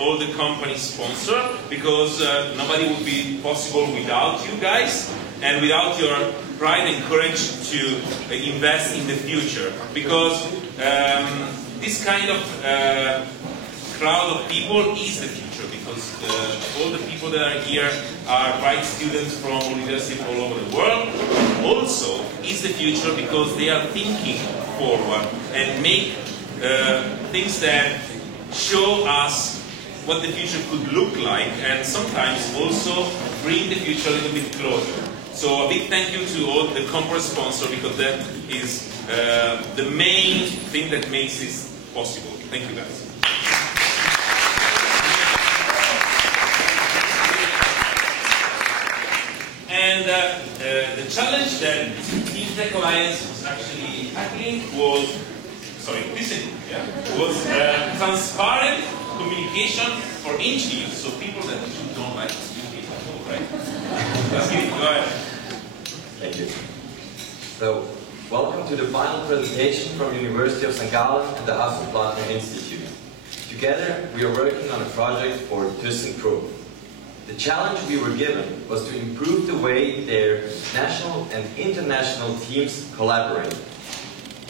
all the companies sponsor, because nobody would be possible without you guys, and without your pride and courage to invest in the future. Because this kind of crowd of people is the future, because all the people that are here are bright students from universities all over the world. Also is the future because they are thinking forward and make things that show us what the future could look like, and sometimes also bring the future a little bit closer. So a big thank you to all the corporate sponsors, because that is the main thing that makes this possible. Thank you guys. And the challenge that Team Tech Alliance was actually tackling was, was transparent communication for engineers, so people that actually don't like communication at all, right? Let's give it, go ahead. Thank you. So, welcome to the final presentation from University of St. Gallen and the Hasso Plattner Institute. Together, we are working on a project for ThyssenKrupp. The challenge we were given was to improve the way their national and international teams collaborate.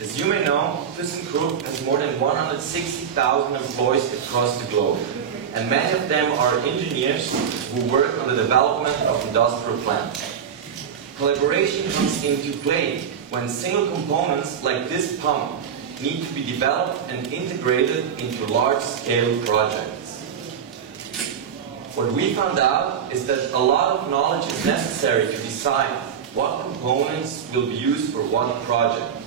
As you may know, ThyssenKrupp has more than 160,000 employees across the globe, and many of them are engineers who work on the development of industrial plants. Collaboration comes into play when single components like this pump need to be developed and integrated into large-scale projects. What we found out is that a lot of knowledge is necessary to decide what components will be used for what project.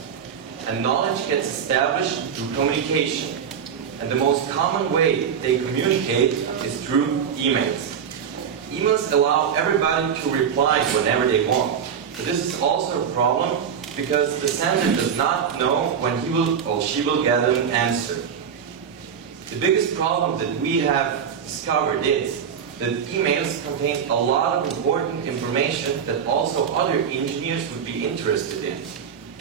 And knowledge gets established through communication. And the most common way they communicate is through emails. Emails allow everybody to reply whenever they want. But this is also a problem because the sender does not know when he will or she will get an answer. The biggest problem that we have discovered is that emails contain a lot of important information that also other engineers would be interested in.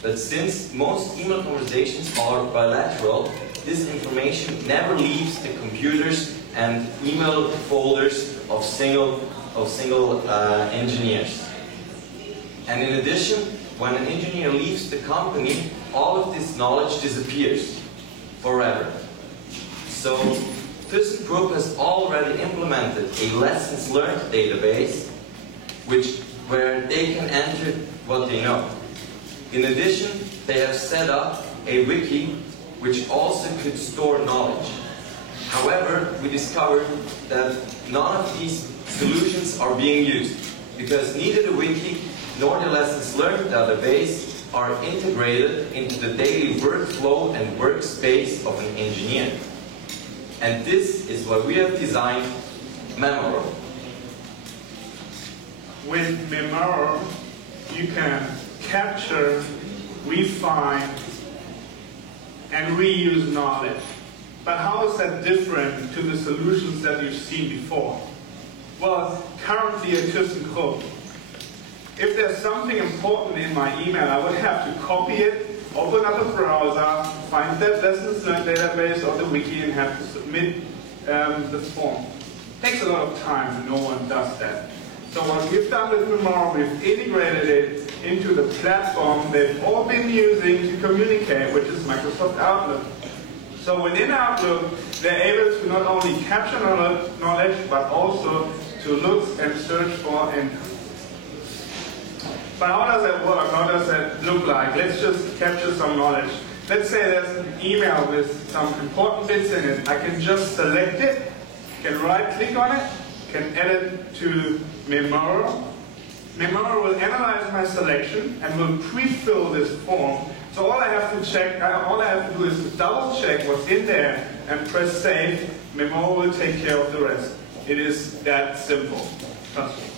But since most email conversations are bilateral, this information never leaves the computers and email folders of single engineers. And in addition, when an engineer leaves the company, all of this knowledge disappears forever. So ThyssenKrupp has already implemented a lessons learned database where they can enter what they know. In addition, they have set up a wiki which also could store knowledge. However, we discovered that none of these solutions are being used because neither the wiki nor the lessons learned database are integrated into the daily workflow and workspace of an engineer. And this is why we have designed Memoro. With Memoro, you can capture, refine, and reuse knowledge. But how is that different to the solutions that you've seen before? Well, currently at ThyssenKrupp, if there's something important in my email, I would have to copy it, open up a browser, find that lessons learned database or the wiki, and have to submit the form. It takes a lot of time, and no one does that. So what we've done with Memoro, we've integrated it into the platform they've all been using to communicate, which is Microsoft Outlook. So within Outlook, they're able to not only capture knowledge, but also to look and search for income. But how does that work? How does that look like? Let's just capture some knowledge. Let's say there's an email with some important bits in it. I can just select it, can right-click on it, can add it to Memoro. Memoro will analyze my selection and will pre-fill this form. So all I have to do is to double-check what's in there and press save. Memoro will take care of the rest. It is that simple. Trust me.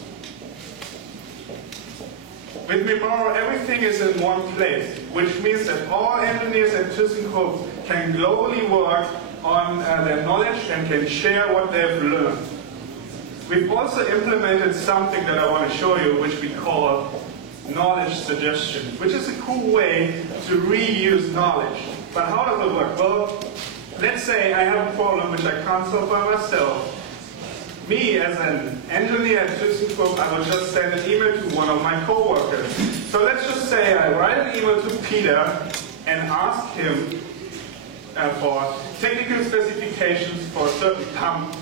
With Memoro, everything is in one place, which means that all engineers at ThyssenKrupp can globally work on their knowledge and can share what they've learned. We've also implemented something that I want to show you, which we call knowledge suggestion, which is a cool way to reuse knowledge. But how does it work? Well, let's say I have a problem which I can't solve by myself. Me, as an engineer at ThyssenKrupp, I will just send an email to one of my coworkers. So let's just say I write an email to Peter and ask him for technical specifications for a certain pump,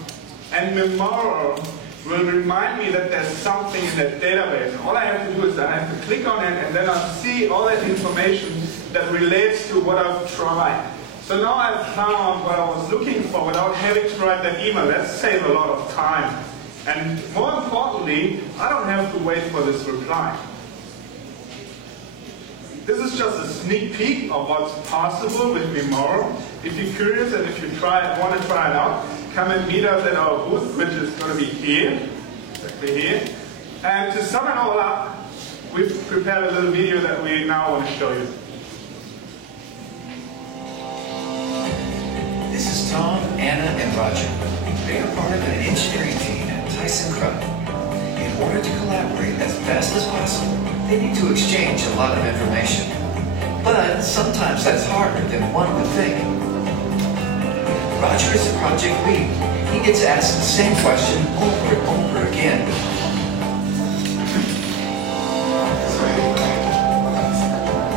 and Memaro will remind me that there's something in that database. All I have to do is that I have to click on it, and then I'll see all that information that relates to what I've tried. So now I've found what I was looking for without having to write that email. That saves a lot of time. And more importantly, I don't have to wait for this reply. This is just a sneak peek of what's possible with Memaro. If you're curious and if you want to try it out, come and meet us at our booth, which is going to be here, exactly here. And to sum it all up, we've prepared a little video that we now want to show you. This is Tom, Anna, and Roger. They are part of an engineering team at ThyssenKrupp. In order to collaborate as best as possible, they need to exchange a lot of information. But sometimes that's harder than one would think. Roger is a project lead. He gets asked the same question over and over again.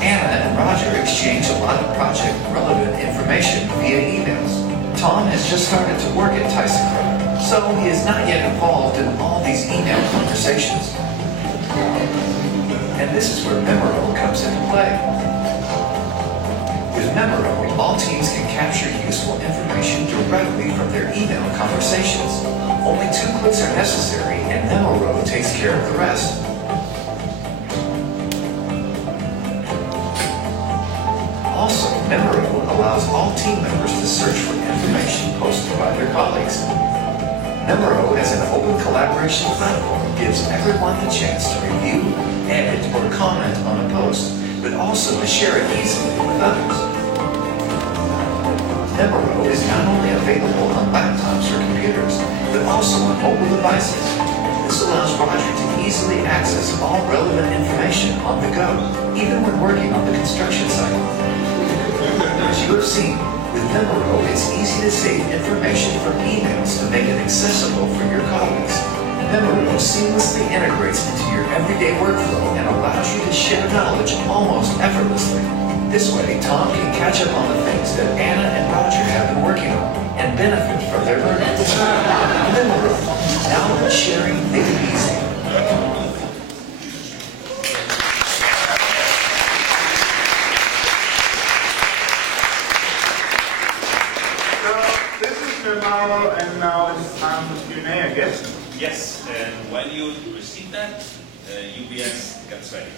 Anna and Roger exchange a lot of project-relevant information via emails. Tom has just started to work at ThyssenKrupp, so he is not yet involved in all these email conversations. And this is where Memaro comes into play. With Memaro, all teams can capture useful information directly from their email conversations. Only 2 clicks are necessary, and Memaro takes care of the rest. Also, Memaro allows all team members to search for information posted by their colleagues. Memaro, as an open collaboration platform, gives everyone the chance to review, edit, or comment on a post, but also to share it easily with others. Memaro is not only available on laptops or computers, but also on mobile devices. This allows Roger to easily access all relevant information on the go, even when working on the construction site. As you have seen, with Memaro, it's easy to save information from emails to make it accessible for your colleagues. Memaro seamlessly integrates into your everyday workflow and allows you to share knowledge almost effortlessly. This way, Tom can catch up on the things that Anna and Roger have been working on and benefit from their learning. Memaro, now that sharing made it easy. Memaro, and now it's time for Q&A, I guess. Yes, and when you receive that, UBS gets ready.